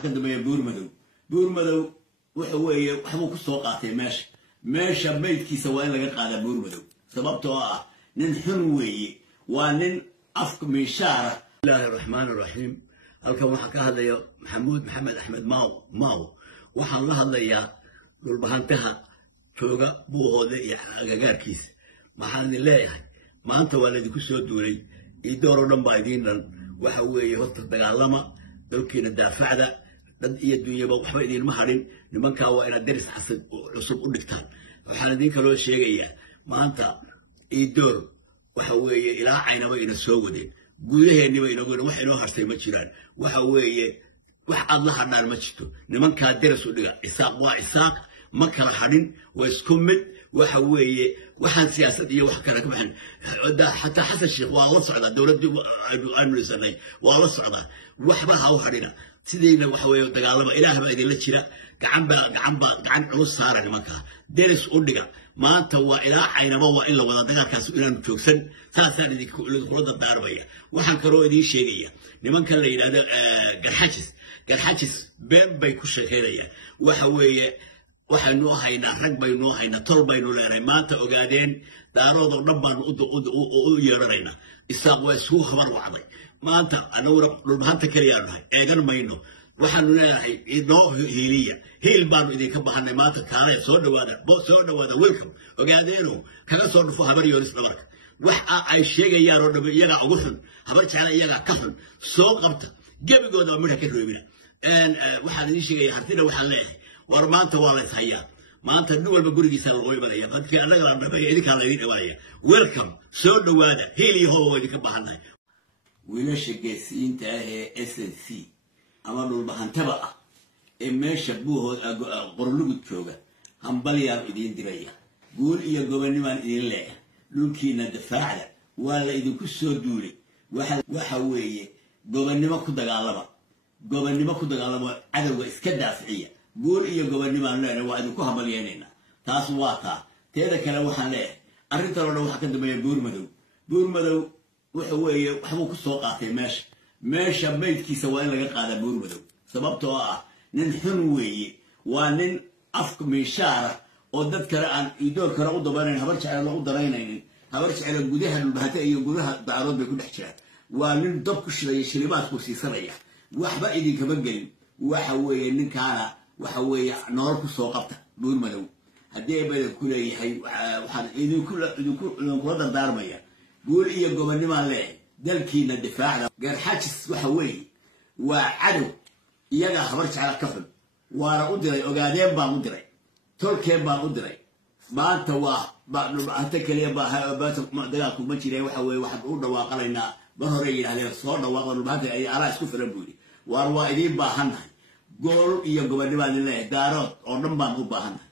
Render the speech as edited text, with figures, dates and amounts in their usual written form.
waxa ka dambeeya buur madow wuxuu weeye waxbuu ku soo qaatay meesha maydkiisa waa in laga qaadaa buur madow sababtoo ah nin xun weeye waa nin afka miishaara. Bismillaahi raxmaani raxiim. halkan waxaa ka hadlaya maxamed axmed maaw waxaan la hadlayaa dhulbahantaha jooga buuhooda iyo agagaarkiisa. waxaan idin leeyahay maanta waa laydinku soo duulay idooroo dhan baa idiin dhan waxa weeye horta dagaalama dalkiina daafacda dad iyo dunyaba waxba idiinma hadhin nimankaa waa inaad deris cusub u dhigtaan. waxaan idin kaloo sheegayaa maanta idoor waxa weeye ilaa caynaba ina soo wadeen gudaheennaba inagu wax inoo hartay ma jiraan waxa weeye wax aad la hadhaan ma jirto nimankaa deris u dhiga isaaq waa isaaq ma kala hadhin waa isku mid waxa weeye waxaan siyaasad iyo wax kale ka baxan xataa xasan sheekh waa la socdaa dowladdu aanu lisanay waa la socdaa waxba ha u hadhina sideena waxa weeye dagaalama ilaah baa idinla jira gacan culus saara nimankaa deris u dhiga maanta waa ilaa caynaba waa in la wada dagaalkaas inaanu joogsan saasaan idinkula dardaarmaya. waxaan kaloo idiin sheegaya nimankan la yidhahdo garxajis been bay ku sheekeynayaan waxa weeye waxaynu haynaa rag baynu haynaa tol baynu leenahay maanta ogaadeen daaroodoo dhan baanu u yeeranaynaa isaaq waa isku habar wacday maanta anaguna dhulbahanta keliyaa nahay eegan mayno waxaanu leenahay inoo hiiliya hiil baanu idinka bahanay maanta kaale soo dhawaada welcome ogaadeeno kaga soo dhufo habar yoonis dhabarka wax ay sheegayaan oo dhambe iyagaa ugu xun habar jecla iyagaa ka xun soo qabta gebigooda midha ka roobina. waxaan idiin sheegaya hartina waxaan leeyahay war maanta waa la ishayaa maanta nin walba gurigiisa lagu imanaya dadkii annaga la dhamay idinkaa laydin dhimanaya welcome soo dhawaada hiil iyo hooba waa idinka bahanay. wiilasha geesiyiinta ah ee SNC ama dhulbahantaba ah ee meesha buuhood qorlugud jooga hambalyaan idiin diraya guul iyo gobonnimaan idin leeyahay dhulkiina dafaacda waa la idinku soo duulay waxa weeye gobonnimo ku dagaalama cadowga iska daaficiya guul iyo gobonnimaan leenahay waa idinku hambalyeynayna taas waa taa. teeda kale waxaan leeyahay arrintan oo dhan waxa ka dambeeya buur madow wuxuu weeye waxbuu ku soo qaatay meesha maydkiisa waa in laga qaadaa buur madow sababtoo ah nin xun weeye waa nin afka miishaara oo dad kale aan idoor kale u dabanayn habar jecel u daraynaynin habar jecel gudaha dhulbahante iyo gudaha daarood bay ku dhex jiraan waa nin dab ku shidaya shilimaadku siisanaya waxba idinkama gelin waxa weeye ninkaana waxa weeye nolol ku soo qabta buur madow haddii badan ku leeyahay waxaan idinkula dardaarmaya guul iyo gobonnimaan leeyahay dalkiina difaacda. garxajis waxa weeye waa cadow iyagaa habar jecla ka xun waana u diray ogaadeen baan u diray tolkeen baan u diray maanta waa dhulbahante keliya dagaalku ma jireen waxa weeye waxaan u dhawaaqanaynaa mar hore yidhahdeen soo dhawaaqda dhulbahante ay alaa isku filan buu yidhi waar waa idiin baahannahay gool iyo gobonnimaan idin leeyahay daarood oo dhan baan u baahannahay.